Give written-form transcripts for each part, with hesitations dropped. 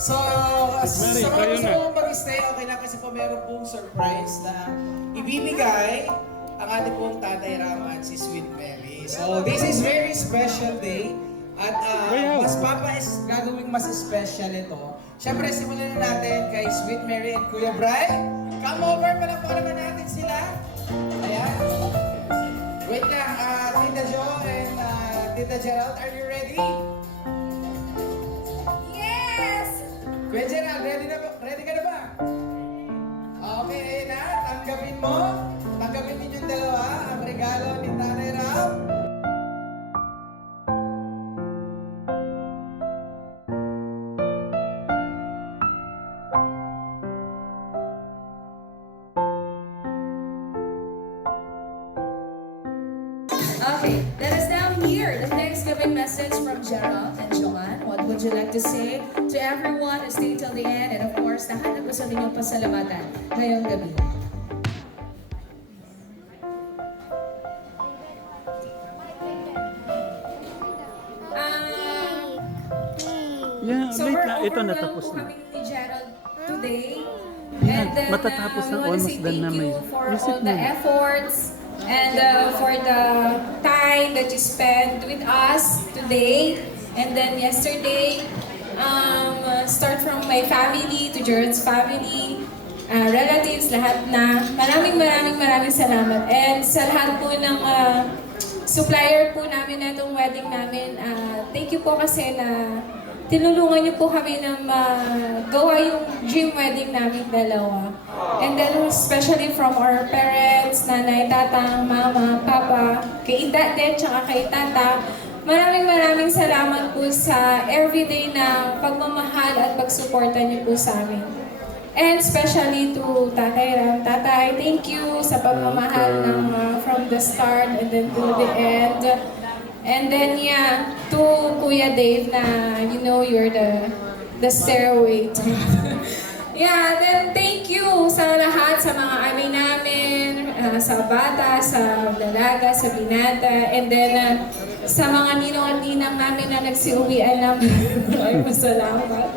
So, sa mga gusto mong mag-stay, okay lang kasi po meron pong surprise na ibibigay ang ating pong Tatay Ram at si Sweet Mary. So, this is very special day at mas gagawing mas special ito. Siyempre, simulan na natin kay Sweet Mary and Kuya Bry. Come over, palakpakan naman natin sila. Ayan. Wait lang, Tita Jo and Tita Gerald, are you ready? Kuya Gerald, ready ka na ba? Okay, ayun na. Tanggapin ninyong dalawa ang regalo ni Tatay Ram. Okay, let us now hear the Thanksgiving message from Gerald and Joanne. What would you like to say to everyone who stayed till the end? And of course, lahat na gusto ninyong pasalamatan ngayong gabi. So late we're na. Ito overwhelmed natapos po na. kami ni Gerald today. Yan, And then, matatapos na, we wanna almost say done na, thank may you for visit all the na. efforts and for the time that you spent with us today and then yesterday. Start from my family to Gerald's family, relatives, lahat na. Maraming salamat. And sa lahat po ng supplier po namin na itong wedding namin, thank you po kasi na tinulungan niyo po kami na magawa yung dream wedding namin dalawa. And then especially from our parents, nanay, tatang, mama, papa, kay Ida din, tsaka kay tata. Maraming salamat po sa everyday na pagmamahal at pagsuporta niyo po sa amin. And especially to Tatay Ram. Tatay, thank you sa pagmamahal ng from the start and then to the end. And then to Kuya Dave na you know you're the stairway to then thank you sa lahat, sa mga ami namin, sa bata, sa dalaga, sa binata, and then sa mga ninong at ninang namin na nagsiuwian namin. Ay, masalamat.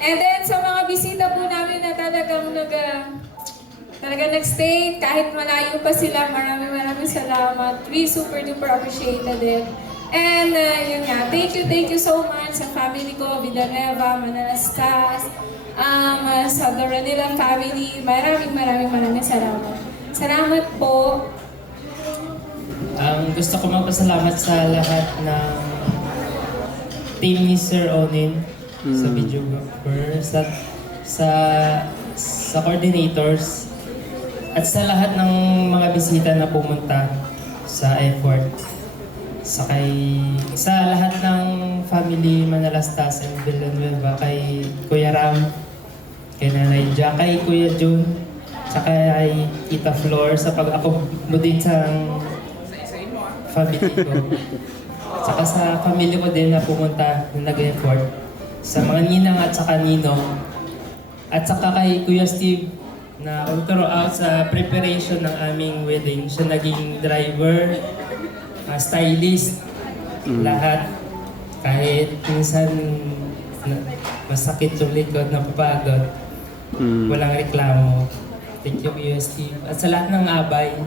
And then sa mga bisita po namin na talagang nag-stay, kahit malayo pa sila, maraming salamat. We super duper appreciated it. And yun nga, thank you so much sa family ko, Villanueva, Manalastas, sa Doranila family. Maraming salamat. Salamat po. Gusto ko magpasalamat sa lahat ng team ni Sir Onin, sa videographer, sa coordinators, at sa lahat ng mga bisita na pumunta sa effort. Sa lahat ng family Manalastas and Villanueva, kay Kuya Ram, kay Nanay Ja, kay Kuya Jun, saka kay Tita Flor sa pag-accommodate sa family ko. Saka sa family ko din na pumunta, na nag-effort. Sa mga ninang at saka ninong. At saka kay Kuya Steve na all throughout sa preparation ng aming wedding. Siya naging driver, stylist, lahat. Kahit minsan masakit yung likod, napapagod, walang reklamo. Thank you, Kuya Steve. At sa lahat ng abay,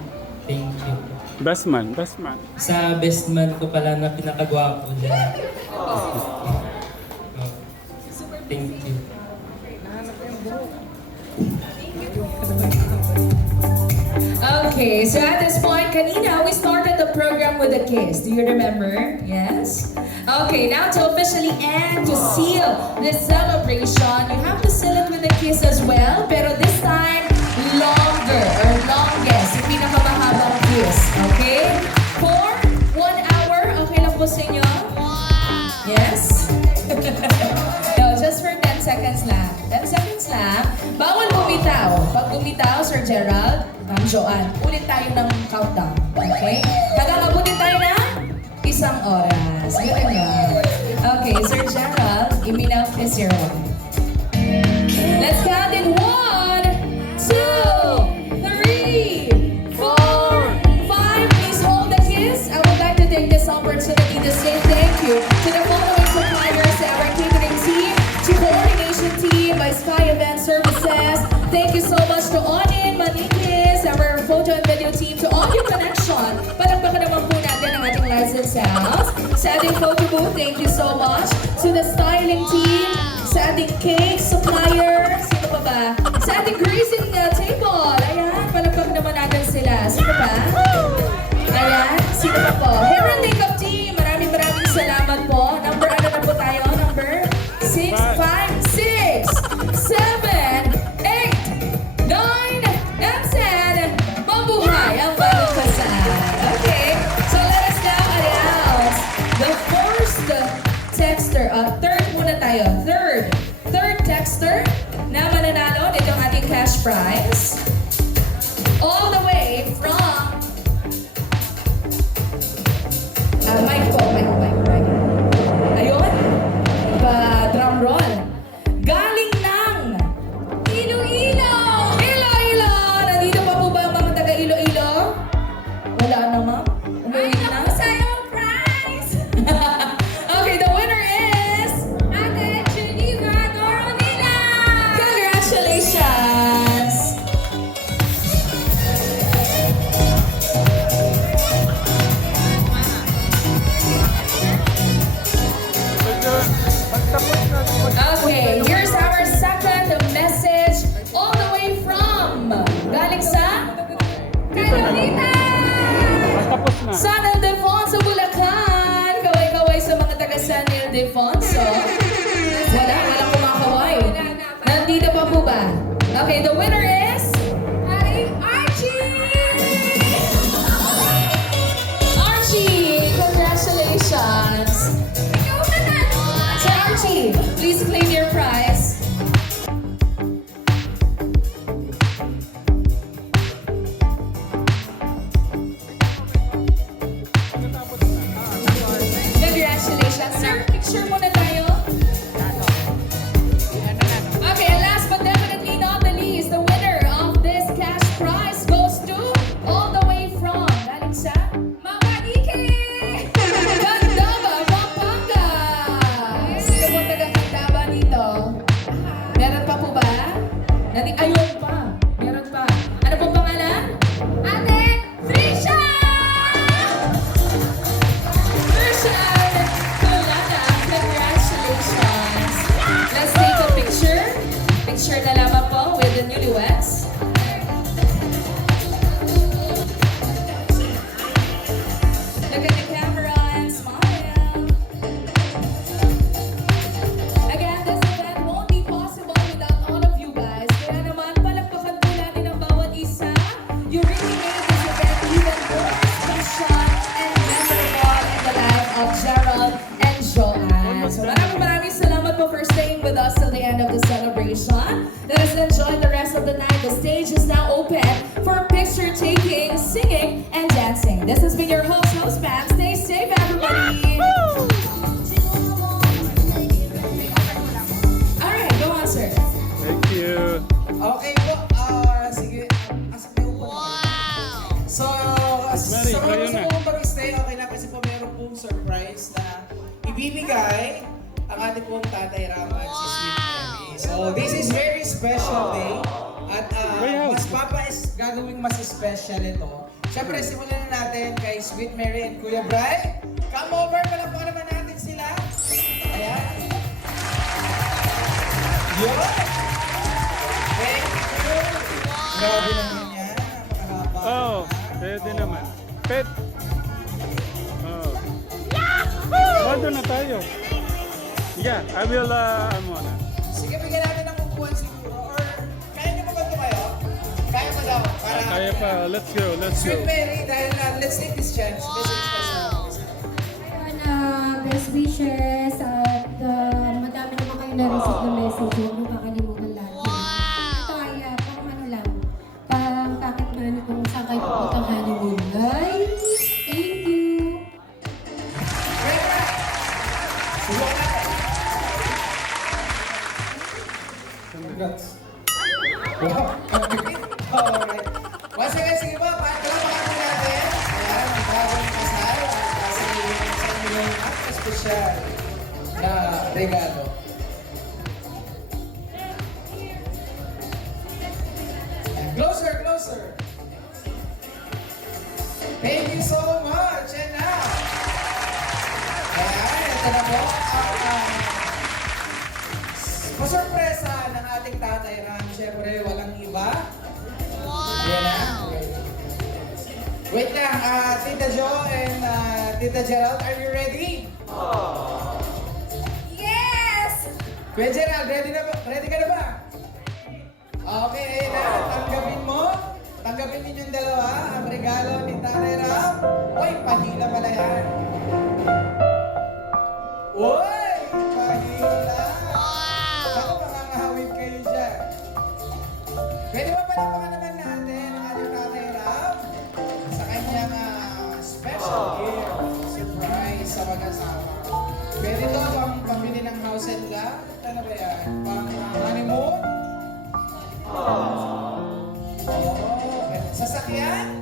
thank you. Best man. Sa best man ko pala na pinakagwapo dyan. Thank you. Okay, so at this point, kanina, we started the program with a kiss. Do you remember? Yes? Okay, now to officially end, to seal this celebration, you have to seal it with a kiss as well, pero this time, longer or longest, yung pinakamahabang kiss. Okay? For 1 hour, okay lang po sa inyo? Wow! Yes? No, just for 10 seconds lang. 10 seconds lang. Bawal bumitaw. Pag bumitaw, Sir Gerald, Joanne, ulit tayo ng countdown. Okay? Hanggang abutin tayo ng 1 oras. Ganun yun. Okay, Sir Gerald, iminaw kiss your wife. Let's count in 1, 2, 3, 4, 5. Please hold the kiss. I would like to take this opportunity to say thank you to the following suppliers, to our catering team, to coordination team, to Audio Connection. Palakpakan naman po natin ang ating licensed house. Sa ating photo booth, thank you so much. To the styling team, sa ating cake supplier, sino pa ba? Sa ating greasing table, ayan, palakpakan naman natin sila. Sino pa? Ayan, sino pa po? Hair and makeup team, maraming salamat po. Number ano na po tayo? Number 6, 5, 6, 7, 8, 9, and 10. Mabuhay ang bagong kasal. Okay, so let us now announce the first texter. Third muna tayo. Third texter na mananalo nitong ating cash prize. All the way from mic. Ayun. Drum roll. Galing ng Iloilo. Nandito pa po ba ang mga taga Iloilo? Wala na, ma'am? Umuwi na? Sayang prize! Okay, the winner is Ate Geneva Doronila. Congratulations! Okay, here's our second message all the way from galing sa Calonita! San Ildefonso, Bulacan! Kaway-kaway sa mga taga San Ildefonso. Walang kumakaway. Nandito pa po ba? Okay, the winner is Archie! Archie, congratulations! So Archie, please claim your prize. Congratulations, sir. Picture muna tayo. Okay, and last but definitely not the least, the winner of this cash prize goes to all the way from galing sa Mamanike! Candaba, Pampanga! Sino po taga Candaba dito? Meron pa po ba? Ayun pa. Meron pa. Ano pong pangalan? Ate Trisha! Congratulations! Let's take a picture. Picture na lamang po with the newlyweds. Look at the camera and smile. Again, this event won't be possible without all of you guys. Kaya naman, palakpakan po natin ang bawat isa. You really made this event even more special and memorable in the life of Gerald and Joanne. So maraming salamat po for staying with us till the end of the celebration. Let us enjoy the rest of the night. The stage is now open for picture taking, singing, and dancing. This has been your host, Pam. Stay safe, everybody. Alright, go on, sir. Thank you. Okay po, sige. So, Mary, sa mga kayo gusto na. pong mag-stay, okay na kasi po meron pong surprise na ibibigay ang ating pong Tatay Ram at si Sweet Mary. So, this is very special day. At gagawing mas special ito. Siyempre, simulan na natin kay Sweet Mary and Kuya Bry. Come over, palakpakan naman natin sila. Ayan. Yun. Thank you. Grabe naman yan. Napakahaba. Oh, pwede naman. Pet. Oh. Wala na tayo. Yeah, I will, ano na. Sige, bigyan natin ng upuan siguro. Or, kaya niyo ba ba tumayo? Kaya pa daw. Para, Kaya pa, let's go. Sweet Mary, dahil let's take this chance. Message pa sa Ayun, best wishes at madami naman kayo na-receive na message. Huwag mo kakalimutan lahat. Ito ay parang ano lang, parang packet money kung saan kayo pupuntang honeymoon. Ay, thank you. Subukan natin. Congrats. Wow. Alright. Once again, sige ba? Palakpakan natin. Ayan, ang bagong kasal. Kasi sa inyo yung special na regalo. Ayan, closer, closer. Thank you so much. And now, ayan, ito na po ang pasurpresa ng ating Tatay Ram. Siyempre, walang iba. Ayan na. Wait lang, Tita Jo and Tita Gerald, are you ready? Yes! Kuya Gerald, ready ka na ba? Okay, ayun na. Tanggapin mo. Tanggapin ninyong dalawa ang regalo ni Tatay Ram. Uy, pahila pala yan. Uy, pahila. Ako, makakahawin kayo dyan. Pwede ba palapakan naman natin ang ating Tatay Ram sa kanyang special gift, surprise sa mag-asawa. Pwede to pang pamili ng house and lot. Ano ba yan? Pang honeymoon? Sasakyan?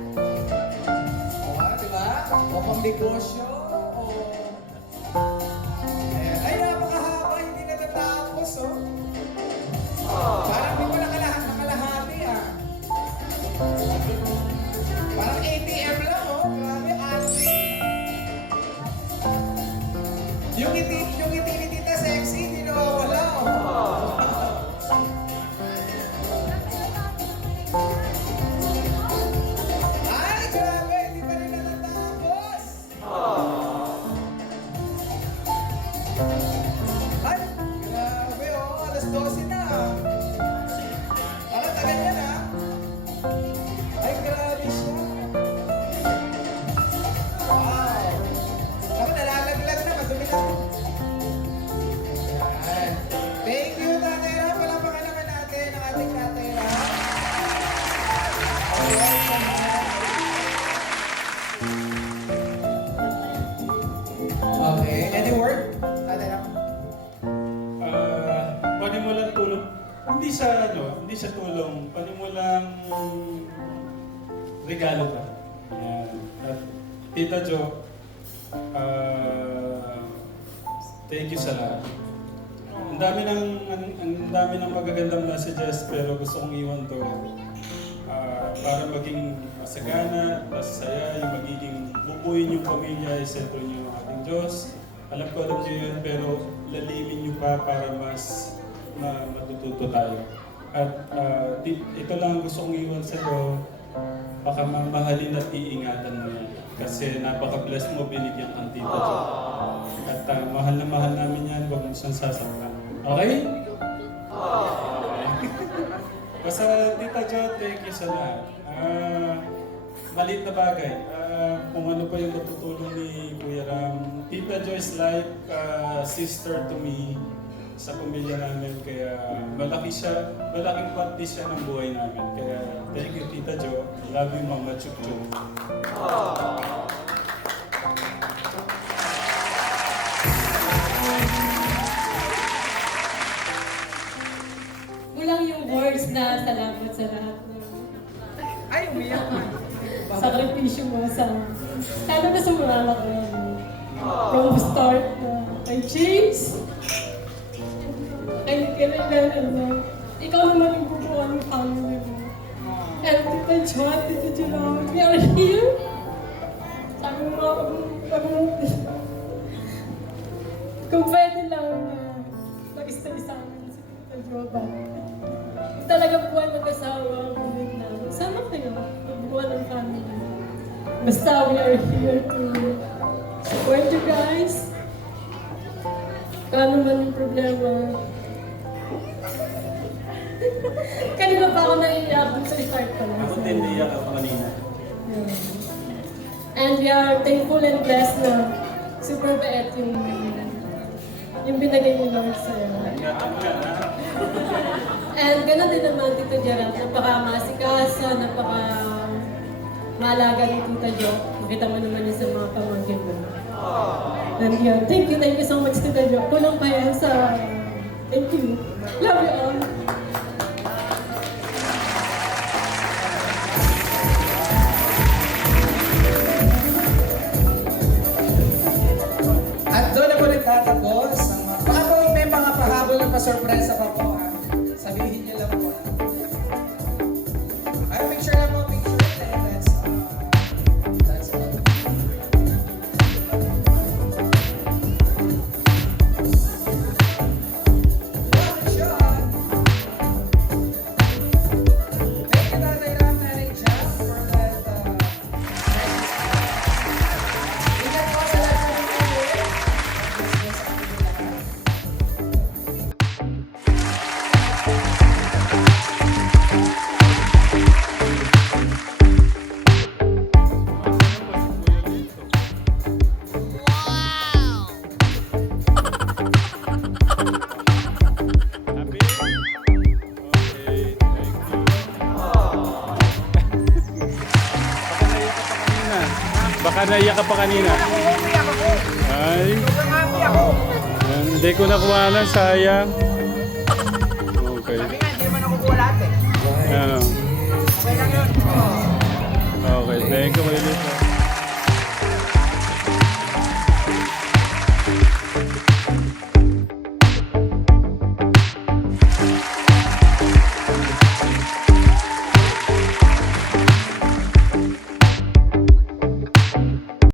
Diba? O pang negosyo? Ayan. Ay, napakahaba. Hindi natatapos, Parang di mo nakalahati, Parang ATM lang, Grabe, ate. Yung ngiti ni Tita Sexy, hindi nawawala, Ay, grabe, hindi pa rin natatapos. Ay, grabe, alas 12 na. Parang tagal yan, Ay, grabe siya. Wow. Ako, nalalaglag na, madumi na. Ayan. Thank you, Tatay Ram. Palapakan naman natin ang ating Tatay Ram. Okay, any word? Tatay Ram? Panimulang tulong. Hindi sa tulong. Panimulang regalo ka. Yan. At Tita Jo, thank you sa lahat. Ang dami ng magagandang messages pero gusto kong iwan to para maging masagana, masaya, yung magiging bubuin yung pamilya, isentro niyo yung ating Diyos. Alam niyo yun, pero lalimin niyo pa para mas matututo tayo. At ito lang gusto kong iwan sa iyo, baka mamahalin at iingatan mo yan. Kasi napaka-bless mo, binigyan kang Tita Jo. At mahal na mahal namin yan, huwag mo siyang sasaktan. Okay? Okay. Basta Tita Jo, thank you sa lahat. Maliit na bagay. Kung ano pa yung natutulong ni Kuya Ram. Tita Jo is like sister to me sa pamilya namin. Kaya malaking parte siya ng buhay namin. Kaya thank you Tita Jo. Love you Mama Chuk Chuk. Kulang yung words na salamat sa lahat ng Ay, umiyak. sakripisyo mo lalo na sa mga anak namin. From the start kay James, kay Kailan, ikaw naman yung bubuan ng family mo. And Tita John, Tita Gerald, we are here. Sabi mo kung pwede lang mag-stay sa amin si Tita Joba. Kung talagang buwan mag-asawa, bumig na. Sama kayo, magbuwan ng family. Basta we are here to support you guys. Kung ano man yung problema. Kanina pa ako naiiyak dun sa start ko lang. Ako din niya ako kanina. And we are thankful and blessed na super bait yung binigay ni Lord sa'yo. Ingatan mo yan, ha? And gano'n din naman, Tito Gerald, napaka-masikasa, napaka-maalaga ni Tita Jo. Makita mo naman yun sa mga pamangkin mo. And yun, thank you so much, Tita Jo. Kulang pa yan sa... Thank you. Love you all. At doon na po nagtatapos ang baka po may mga pahabol ng pasurpresa pa po, Sabihin niyo lang po, Ay, picture lang po, picture. That's Baka naiyak ka pa kanina. Ay. Yan, hindi ko nakuha, sayang. Okay. Hindi man ako kuha lahat eh. Ah. Okay lang yun. Okay, thank you, Maylita.